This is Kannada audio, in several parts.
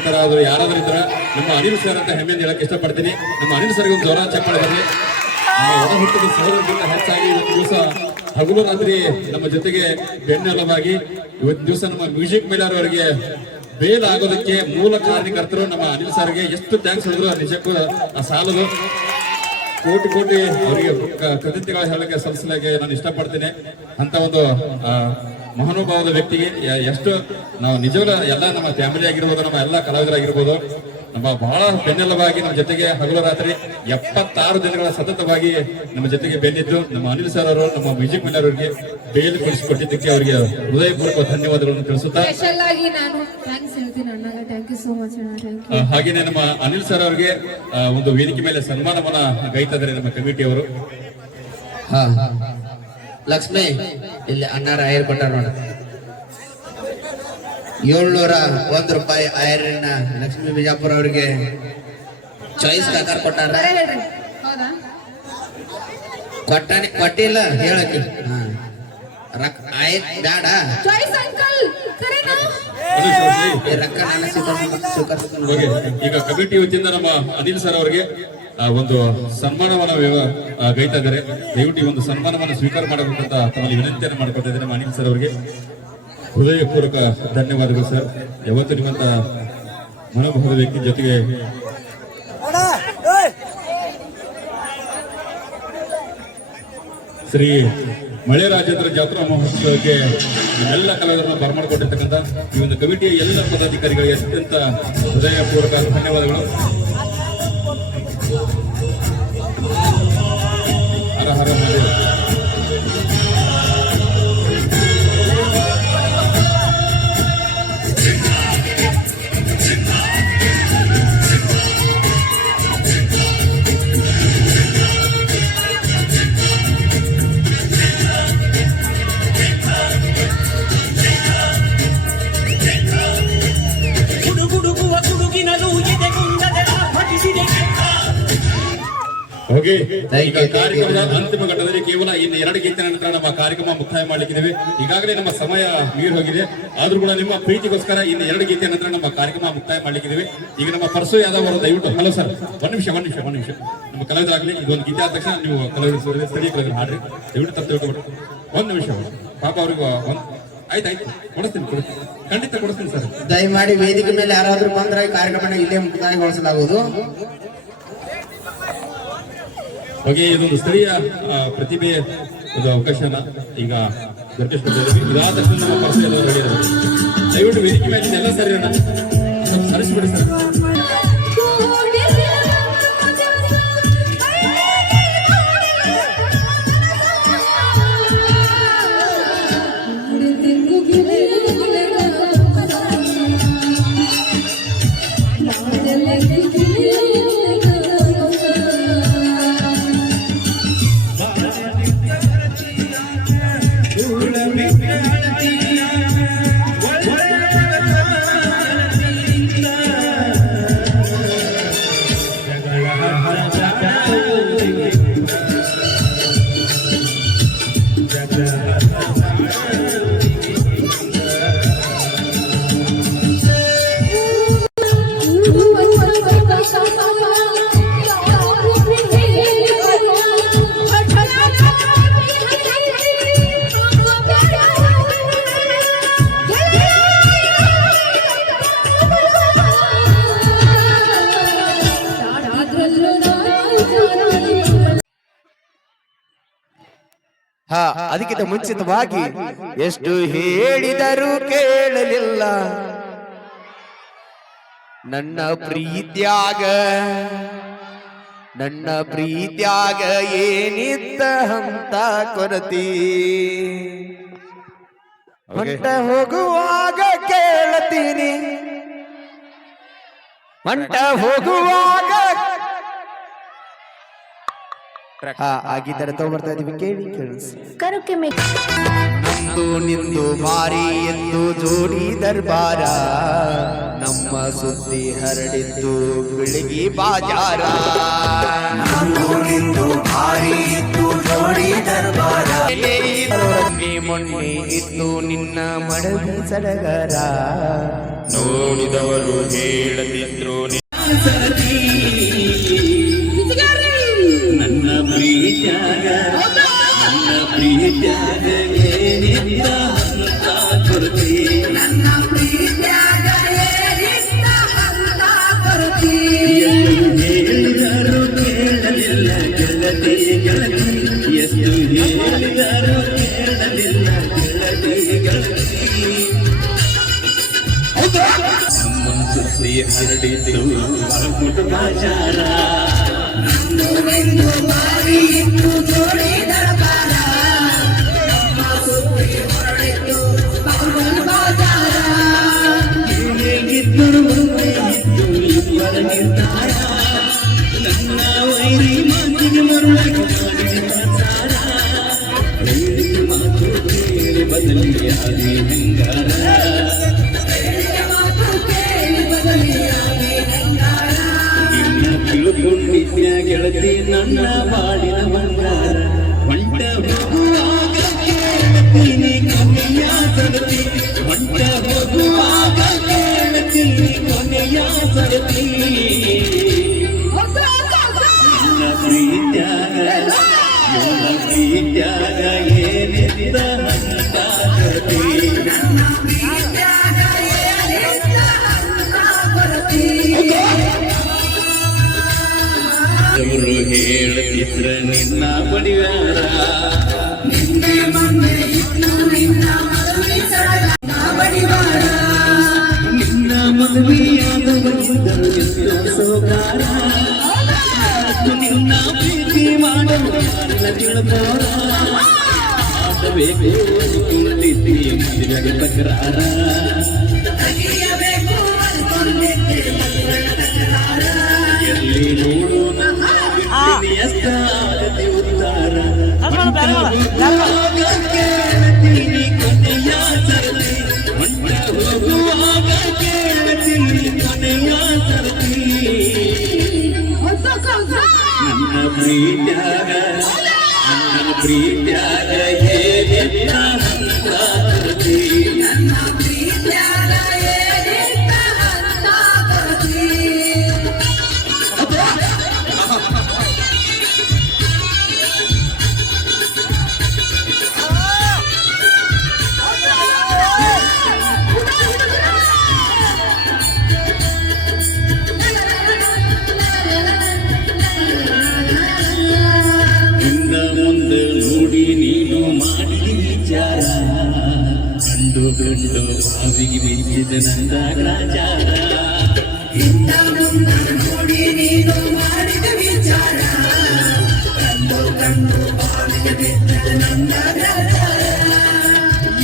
ಬರ್ತಾರ ಅದು ಯಾರಾದ್ರೂ ಇದ್ರ ನಮ್ಮ ಅನಿಲ್ ಸರ್ ಅಂತ ಹೆಮ್ಮೆಯಿಂದ ಹೇಳಕ್ ಇಷ್ಟಪಡ್ತೀನಿ. ನಮ್ಮ ಅನಿಲ್ ಸರ್ಗೆ ಒಂದು ಜೋರ ಚಪ್ಪಾಳೆ ಬರಲಿ. ನಮ್ಮ ಹೊರ ಹುಟ್ಟಿದ ಸಹೋದರಕ್ಕಿಂತ ಹೆಚ್ಚಾಗಿ ಇವತ್ತು ದಿವಸ ಹಗಲು ರಾತ್ರಿ ನಮ್ಮ ಜೊತೆಗೆ ಬೆನ್ನೆಲುಬಾಗಿ ಇವತ್ತು ದಿವಸ ನಮ್ಮ ಮ್ಯೂಸಿಕ್ ಮೇಲರ್ ಅವರಿಗೆ ಬೇಲ್ ಆಗೋದಕ್ಕೆ ಮೂಲ ಕಾರಣಕರ್ತರು ನಮ್ಮ ಅನಿಲ್ ಸರ್ಗೆ ಎಷ್ಟು ಥ್ಯಾಂಕ್ಸ್ ಹೇಳಿದ್ರು ನಿಜಕ್ಕೂ ಸಾಲದು. ಕೋಟಿ ಕೋಟಿ ಅವರಿಗೆ ಕೃತಜ್ಞತೆಗಳ ಹೇಳಕ್ಕೆ ಸಲ್ಲಿಸಲಿಕ್ಕೆ ನಾನು ಇಷ್ಟಪಡ್ತೇನೆ. ಅಂತ ಒಂದು ಮಹಾನುಭಾವದ ವ್ಯಕ್ತಿಗೆ ಎಷ್ಟು ನಾವು ನಿಜವಲ್ಲ ಎಲ್ಲ ನಮ್ಮ ಫ್ಯಾಮಿಲಿ ಆಗಿರ್ಬೋದು, ನಮ್ಮ ಎಲ್ಲ ಕಲಾವಿದರಾಗಿರ್ಬೋದು, ನಮ್ಮ ಬಹಳ ಬೆನ್ನೆಲುಬಾಗಿ ನಮ್ಮ ಜೊತೆಗೆ ಹಗಲು ರಾತ್ರಿ 76 ದಿನಗಳ ಸತತವಾಗಿ ನಮ್ಮ ಜೊತೆಗೆ ಬೆನ್ನಿದ್ದು ನಮ್ಮ ಅನಿಲ್ ಸರ್ ಅವರು ನಮ್ಮ ಮ್ಯೂಸಿಕ್ ಮೇಲರ್ ಅವರಿಗೆ ಬೇಲ್ ಕೊಡಿಸಿಕೊಟ್ಟಿದ್ದಕ್ಕೆ ಅವರಿಗೆ ಹೃದಯಪೂರ್ವಕ ಧನ್ಯವಾದಗಳನ್ನು ತಿಳಿಸುತ್ತಾ ಹಾಗೇನೆ ನಮ್ಮ ಅನಿಲ್ ಸರ್ ಅವರಿಗೆ ಒಂದು ವೇದಿಕೆ ಮೇಲೆ ಸನ್ಮಾನವನ್ನ ಗೈತಾ ಇದ್ದಾರೆ ನಮ್ಮ ಕಮಿಟಿಯವರು. ಲಕ್ಷ್ಮಿ ಇಲ್ಲಿ ಅಣ್ಣಾರ ಐರ್ ಕೊಟ್ಟಾರ ನೋಡ, 701 ರೂಪಾಯಿ ಐರಿನ ಲಕ್ಷ್ಮೀ ಬಿಜಾಪುರ ಅವರಿಗೆ ಚಾಯ್ಸ್ ಕಾಕರ್ ಕೊಟ್ಟಾರ. ಕೊಟ್ಟಿಲ್ಲ ಹೇಳಕ್ಕೆ ಬ್ಯಾಡ ರೊಕ್ಕ ಈಗ ಕಮಿಟಿ ವತಿಯಿಂದ ನಮ್ಮ ಅನಿಲ್ ಸರ್ ಅವರಿಗೆ ಒಂದು ಸನ್ಮಾನವನ್ನ ಗೈತಾ ಇದ್ದಾರೆ. ದಯವಿಟ್ಟು ಒಂದು ಸನ್ಮಾನವನ್ನು ಸ್ವೀಕಾರ ಮಾಡಬೇಕಂತ ತಮ್ಮಲ್ಲಿ ವಿನಂತಿಯನ್ನು ಮಾಡ್ಕೊಳ್ತಾ ಇದ್ದಾರೆ. ನಮ್ಮ ಅನಿಲ್ ಸರ್ ಅವರಿಗೆ ಹೃದಯಪೂರ್ವಕ ಧನ್ಯವಾದಗಳು ಸರ್. ಯಾವತ್ತು ನಿಮ್ಮಂತ ಮನೋಭಾವದ ವ್ಯಕ್ತಿ ಜೊತೆಗೆ ಶ್ರೀ ಮಳೆ ರಾಜೇಂದ್ರ ಜಾತ್ರಾ ಮಹೋತ್ಸವಕ್ಕೆ ಎಲ್ಲ ಕಲಾವಿದರನ್ನು ಬರಮಾಡಿಕೊಟ್ಟಿರ್ತಕ್ಕಂಥ ಈ ಒಂದು ಕಮಿಟಿಯ ಎಲ್ಲ ಪದಾಧಿಕಾರಿಗಳಿಗೆ ಅತ್ಯಂತ ಹೃದಯಪೂರ್ವಕ ಧನ್ಯವಾದಗಳು. ಹರ ಹರ ಮಹಾದೇವ. ಕಾರ್ಯಕ್ರಮದ ಅಂತಿಮ ಘಟ್ಟದಲ್ಲಿ ಕೇವಲ ಇನ್ನು 2 ಗೀತೆ ನಂತರ ನಮ್ಮ ಕಾರ್ಯಕ್ರಮ ಮುಕ್ತಾಯ ಮಾಡಲಿಕ್ಕಿದ್ದೇವೆ. ಈಗಾಗಲೇ ನಮ್ಮ ಸಮಯ ಮೀರಿ ಹೋಗಿದೆ. ಆದ್ರೂ ಕೂಡ ನಿಮ್ಮ ಪ್ರೀತಿಗೋಸ್ಕರ ಇನ್ನು 2 ಗೀತೆ ನಂತರ ನಮ್ಮ ಕಾರ್ಯಕ್ರಮ ಮುಕ್ತಾಯ ಮಾಡಲಿಕ್ಕಿದ್ದೇವೆ. ಈಗ ನಮ್ಮ ಪರಸು ಯಾದವ್ ಅವರು ದಯವಿಟ್ಟು ಹಲೋ ಸರ್ ಒಂದ್ ನಿಮಿಷ ನಮ್ಮ ಕಲಾವಿದರಾಗಲಿ ಇದೊಂದು ಗೀತೆ ಆದ ತಕ್ಷಣ ನೀವು ಕಲಾವಿದ ಸ್ಥಳೀಯ ಕಲಾವಿದರು ಹಾಡ್ರಿ ದಯವಿಟ್ಟು ತಪ್ಪು ಒಂದ್ ನಿಮಿಷ ಪಾಪ ಅವ್ರಿಗೆ ಆಯ್ತಾಯ್ತು ಕೊಡಿಸ್ತೀನಿ ಖಂಡಿತ ಕೊಡಿಸ್ತೀನಿ ಸರ್. ದಯಮಾಡಿ ವೇದಿಕೆ ಮೇಲೆ ಯಾರಾದ್ರೂ ಬಂದ್ರೆ ಕಾರ್ಯಕ್ರಮ ಇಲ್ಲೇ ಮುಕ್ತಾಯಗೊಳಿಸಲಾಗುವುದು. ಹಾಗೆ ಇದೊಂದು ಸ್ಥಳೀಯ ಪ್ರತಿಭೆ ಒಂದು ಅವಕಾಶನ ಈಗ ದೊರಕಿಸ್ಕೊಳ್ತಿದ್ದೀವಿ. ಇದಾದ ತಕ್ಷಣ ನಮ್ಮ ಪರ್ಸೆ ಎಲ್ಲ ರೆಡಿ ಇರಬೇಕು. ದಯವಿಟ್ಟು ವೇದಿಕೆ ಮೇಲೆ ಎಲ್ಲ ಸರಿ ಅಣ್ಣ ಸರಿಸ್ಬಿಡಿ ಸರ್. ಅದಕ್ಕಿಂತ ಮುಂಚಿತವಾಗಿ ಎಷ್ಟು ಹೇಳಿದರೂ ಕೇಳಲಿಲ್ಲ ನನ್ನ ಪ್ರೀತ್ಯಾಗ ಏನಿದ್ದ ಹಂತ ಕೊರತಿ ಹೊಂಟ ಹೋಗುವಾಗ ಕೇಳತೀನಿ ಹೊಂಟ ಹೋಗುವಾಗ ಆಗಿದ್ದರೆ ತಗೊಬರ್ತಾ ಇದೀವಿ ಕೇಳಿ ಕೇಳಿಸಿ. ನಂದು ನಿಂದು ಭಾರಿ ಎಂದು ಜೋಡಿ ದರ್ಬಾರ ನಮ್ಮ ಸುದ್ದಿ ಹರಡಿದ್ದು ಬೆಳಗಿ ಬಾಜಾರ. ನಂದು ನಿಂದು ಭಾರಿ ಎಂದು ಜೋಡಿ ದರ್ಬಾರ ಮೊನ್ನೆ ಇತ್ತು ನಿನ್ನ ಮಡದಿ ಸಡಗರ ನೋಡಿದವರು ಹೇಳದಿದ್ರು ನನ್ನ ಪ್ರೀತ್ಯಾಗ ನನ್ನ ಪ್ರೀತ್ಯಾಗ ಏನಿಲ್ಲ ಅಂತ ಕೊರತೆ ನನ್ನ ಪ್ರೀತ್ಯಾಗ ಏನಿಲ್ಲ ಅಂತ ಕೊರತೆ. ಹೇಳಿದರು ಕೇಳಲಿಲ್ಲ ಗೆಳತಿ ಗೆಳತಿ ಎಷ್ಟು ಹೇಳಿದರು ಕೇಳಲಿಲ್ಲ ಗೆಳತಿ ಗೆಳತಿ ನಮ್ಮ ಸುದ್ದಿ ಹರಡಿದ್ರು ಹೊರಗುಟ್ಟು ಬಾಜಾರ ಒಂದು ಬಾರಿ ಇತ್ತು ಜೋಡಿ ದರ್ಬಾರ ನಮ್ಮ ಸುದ್ದಿ ಹೊರಡಿತು ಬಾಗುಲ್ ಬಾಜಾರ. ಹೇಗಿದ್ದರು ಇದ್ದು ಇಬ್ಬರ ನಿರ್ಧಾರ ನನ್ನ ವೈರಿ ಮಾತಿಗೆ ಮರುಳಾಗಿ ಪ್ರಚಾರ ಹೇಳಿದ ಮಾತು ಕೇಳಿ ಬದಲಿ ಆದಿ ಹೆಂಗಾರ ಮಾತು ಕೇಳಿ ಬದಲಿಯಾಗಿ ಹೆಂಗಾರ. ನಿನ್ನ ತಿಳುಕೊಂಡಿದ್ದ ಗೆಳತಿ ನನ್ನ ಬಾಳಿನ ಬಂಗಾರ ಹೊಂಟ ಹೋಗುವಾಗ ಕೇಳ್ತೀನಿ ಕೊನೆಯ ಸರತಿ ಹೊಂಟ ಹೋಗುವಾಗ ಕೇಳ್ತೀನಿ ಕೊನೆಯ ಸರತಿ ನನ್ನ ಪ್ರೀತ್ಯಾಗ ನನ್ನ ಪ್ರೀತ್ಯಾಗ ಏನಿದ್ದ ಅಂತ ಕರತಿ ನನ್ನ ಪ್ರೀತ್ಯಾಗ ಏನಿಲ್ಲ ಅಂತ ಕೊರತೆ. ಅವರು ಹೇಳುತ್ತಿದ್ರ ನಿನ್ನ ಬಡಿವಾರ ನಿನ್ನೆ ಮೊನ್ನೆ ಇತ್ತು ನಿನ್ನ ಮದುವೆ ಸಡಗರ ಬಡಿವಾರ. ನಿನ್ನ ಮದುವೆಯಾದವರಿದ್ದರು ಎಷ್ಟೋ ಸೋಗಾರ ಮತ್ತು ನಿನ್ನ ಪ್ರೀತಿ ಮಾಡಲು ಕಾರಣ ತಿಳಿದವರ ಆಡಬೇಕು ಕುಳಿತಿ ಮದುವೆಗೆ ತಕರಾರ ತೆಗೆಯಬೇಕು ಅಂದ್ಕೊಂಡಿದ್ದೆ ಮದುವೆಯ ತಕರಾರ. ಎಲ್ಲಿ ನೋಡು ನನ್ನ ಬಿಟ್ಟಿನಿ ಎಷ್ಟಾಗತಿ ಉದ್ದಾರ ಹೋಗುವಾಗ ಕೇಳ್ತೀನಿ ಕೊನೆಯ ಸರತಿ ಹೊಂಟ ಹೋಗುವಾಗ ಕೇಳ್ತೀನಿ ಕೊನೆಯ ಸರತಿ ನನ್ನ ಪ್ರೀತ್ಯಾಗ ನನ್ನ ಪ್ರೀತ್ಯಾಗ ಏನಿಲ್ಲ ಅಂತ ಕರತಿ ನನ್ನ ಪ್ರೀತ್ಯಾಗ ಏನಿಲ್ಲ ಅಂತ ಕೊರತೆ. ನಿನ್ನ ಮುಂದೆ ನೋಡಿ ನೀನು ಮಾಡಿದ ವಿಚಾರ ಕಂಡು ಕಂಡು ಸಾವಿಗೆ ಬಿದ್ದಿದ ನನ್ನ ಗ್ರಾಚಾರ ಇಂದ ಮುಂದೆ ನೋಡಿ ನೀನು ಮಾಡಿದ ವಿಚಾರ ಕಂಡು ಕಂಡು ಬಾವಿಗೆ ಬಿದ್ದ ನನ್ನ ಗ್ರಹಚಾರ.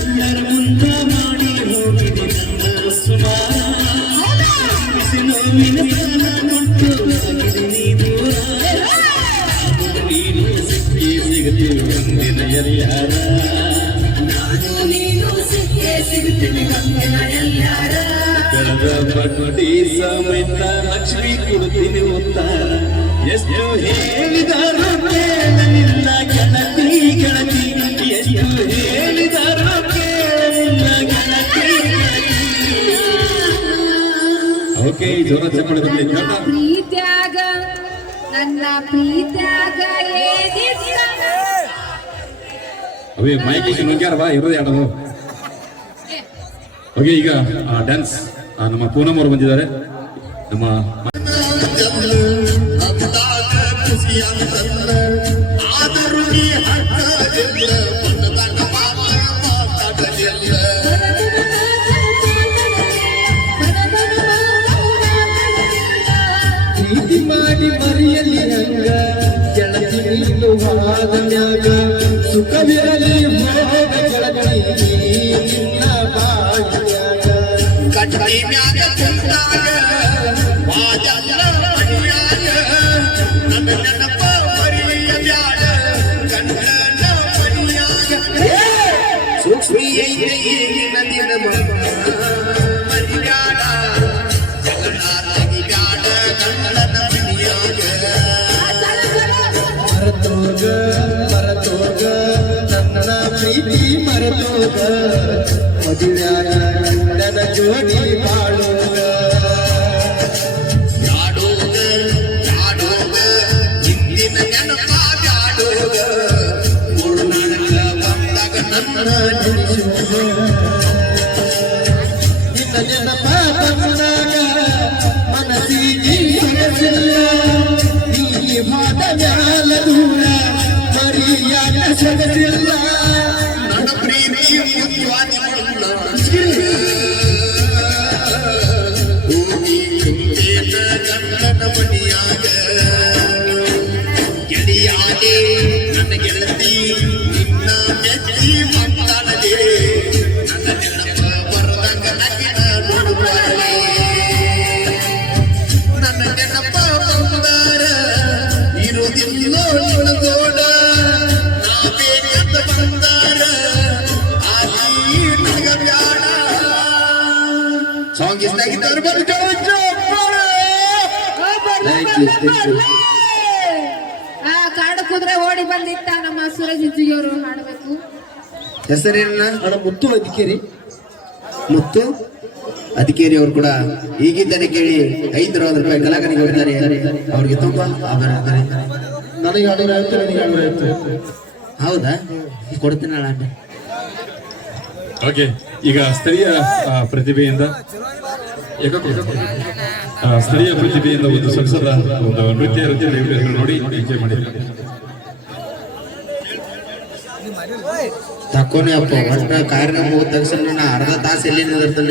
ಎಲ್ಲರ ಮುಂದೆ ಮಾಡಿ ಹೋಗಿದೆ ನನ್ನ ಸುಮಾರ ಬಿಸಿ ನೋವಿನ ಸಾಲ ಕೊಟ್ಟು ಸಾಗಿದೆ ನೀ ದೂರ ನೀನು ಸಿಕ್ಕಿ ಸಿಗದಿರು ಒಂದಿನ ಯಾರ ನಾನು ನೀನು ಸಿಕ್ಕೇ ಸಿಗ್ತೀನಿ ಗಂಗಿನ ಎಲ್ಲಾರ. ಕಳೆದ ಪಟ್ಟಿ ಸಮೇತ ಲಕ್ಷ್ಮಿ ಕೊಡ್ತೀನಿ ಉತ್ತಾರ ಎಷ್ಟು ಹೇಳಿದರು ಕೇಳಲಿಲ್ಲ ಗೆಳತಿ ಗೆಳತಿ ಎಷ್ಟು ಹೇಳಿದರು ಕೇಳಲಿಲ್ಲ ಗೆಳತಿ ಓಕೆ ಜೋರ ಚಪ್ಪಳಿ ಬರಲಿ ನನ್ನ ಪ್ರೀತ್ಯಾಗ ನನ್ನ ಪ್ರೀತ್ಯಾಗ ಏನಿಲ್ಲ. ಅವೇ ಮೈಕಿಗೆ ನುಗ್ಗ್ಯಾರ ಬಾ ಇರೋದೇ ಆಡೋದು ಓಕೆ ಈಗ ಡ್ಯಾನ್ಸ್ ನಮ್ಮ ಪೂನಮ್ ಅವರು ಬಂದಿದ್ದಾರೆ ನಮ್ಮ ಪ್ರೀತಿ ಮಾಡಿ ಮರಿಯಲ್ಲಿ ಹಂಗ ಗೆಳತಿ ನಿಲ್ಲುವಾಗ ಮ್ಯಾಗ ಸುಖವಿರಲಿ ಹೋಗ ಗೆಳತಿ ನಿನ್ನ ಬಾಳ್ಯಾಗ ಕಟ್ಟಿ ಮ್ಯಾಗ ಕುಂತಾಗ ವಾಜಲ್ಲ ಮಣಿಯಾಗ ನನ್ನ ನೆನಪ ಮರಿಯ ಬ್ಯಾಡ ಗಂಡನ ಮಣಿಯಾಗ ಸೂಕ್ಷ್ಮಿಯೈತೆ ಈಗಿನ ದಿನ ಮರಿಯಾಡ ಜಗನ್ನಾಥಗಿ ಬ್ಯಾಡ ಗಂಡನ ಮಣಿಯಾಗ ಮರತೋಗ ಮದುವೆಯಾಗ ನನ್ನ ಜೋಡಿ ಬಾಳೋಗ ಬ್ಯಾಡೋಗ ಬ್ಯಾಡೋಗ ಹಿಂದಿನ ನೆನಪ ಬ್ಯಾಡೋಗ ಮೂರ್ನಾಲ್ಕ ಬಂದಾಗ ನನ್ನ ನಿನ್ನ ನೆನಪ ಬಂದಾಗ ಮನಸ್ಸಿಗೆ ಸೊಗಸಿಲ್ಲ ನೀ ಬಾದ ಮ್ಯಾಲ ದೂರ ಮರಿಯಾಗ ಸೊಗಸಿಲ್ಲ ನನ್ನ ಪ್ರೀತಿ ಮುಖ್ಯವಾದ ಭೂಮಿ ತುಂಬೇನ ಗಂಡನ ಮನಿಯಾಗ ಗೆಳೆಯಾದೆ ನನ್ನ ಗೆಳತಿ ನಿನ್ನ ಮೆಚ್ಚಿ ಮಾತಾಡದೆ ನನ್ನ ನೆನಪ ಬರದಂಗ ನಗಿನ ನೋಡುತ್ತಾಳೆ ನನ್ನ ನೆನಪ ಬಂದಾರ ಇರೋದಿಲ್ಲ ನಿನ್ನ ತೋಡ ನಾವೇ ಕತ್ತ ಬಂದಾರ ಆಗಿ ನನಗ ಬ್ಯಾಡ ಸಾಂಗ್ ಇಷ್ಟ ಆಗಿದ್ದವ್ರು ಬಂದು ಆ ಕಾಡು ಕುದುರೆ ಓಡಿ ಬಂದಿತ್ತ ನಮ್ಮ ಸೂರಜ್ ಇಂಜಿಗಿಯವರು ಹಾಡಬೇಕು. ಹೆಸರೇನ ಅಣ್ಣ ಮುತ್ತು ಅದಕ್ಕೇರಿ ಮುತ್ತು ಅಧಿಕಾರಿ ಅವರು ಕೂಡ ಈಗಿದ್ದನೆ ಕೇಳಿ 500 ರೂಪಾಯಿ ಕಲಾಕನಿಗೆ ಹೋಗಿದ್ದಾರೆ ಅವ್ರಿಗೆ ತುಂಬಾ ಆಭಾರ ನನಗೆ ಆರ್ಡರ್ ಆಯ್ತು ನನಗೆ ಆರ್ಡರ್ ಆಯ್ತು ಹೌದಾ ಕೊಡ್ತೀನಿ ನಾನು ಓಕೆ, ಈಗ ಸ್ಥಳೀಯ ಪ್ರತಿಭೆಯಿಂದ ಸ್ಥಳೀಯ ಪ್ರತಿಭೆಯಿಂದ ಒಂದು ಸೊಗಸಾದ ಒಂದು ನೃತ್ಯ ನೋಡಿ ಎಂಜಾಯ್ ಮಾಡಿದ್ದಾರೆ. ತಕ್ಕೋನೆ ಅಪ್ಪ ಒಟ್ಟ ಕಾರ್ಯಕ್ರಮ ಹೋದ ತಕ್ಷಣ ಅರ್ಧ ತಾಸು ಎಲ್ಲಿ ನಿಂದಿರ್ತಾನೆ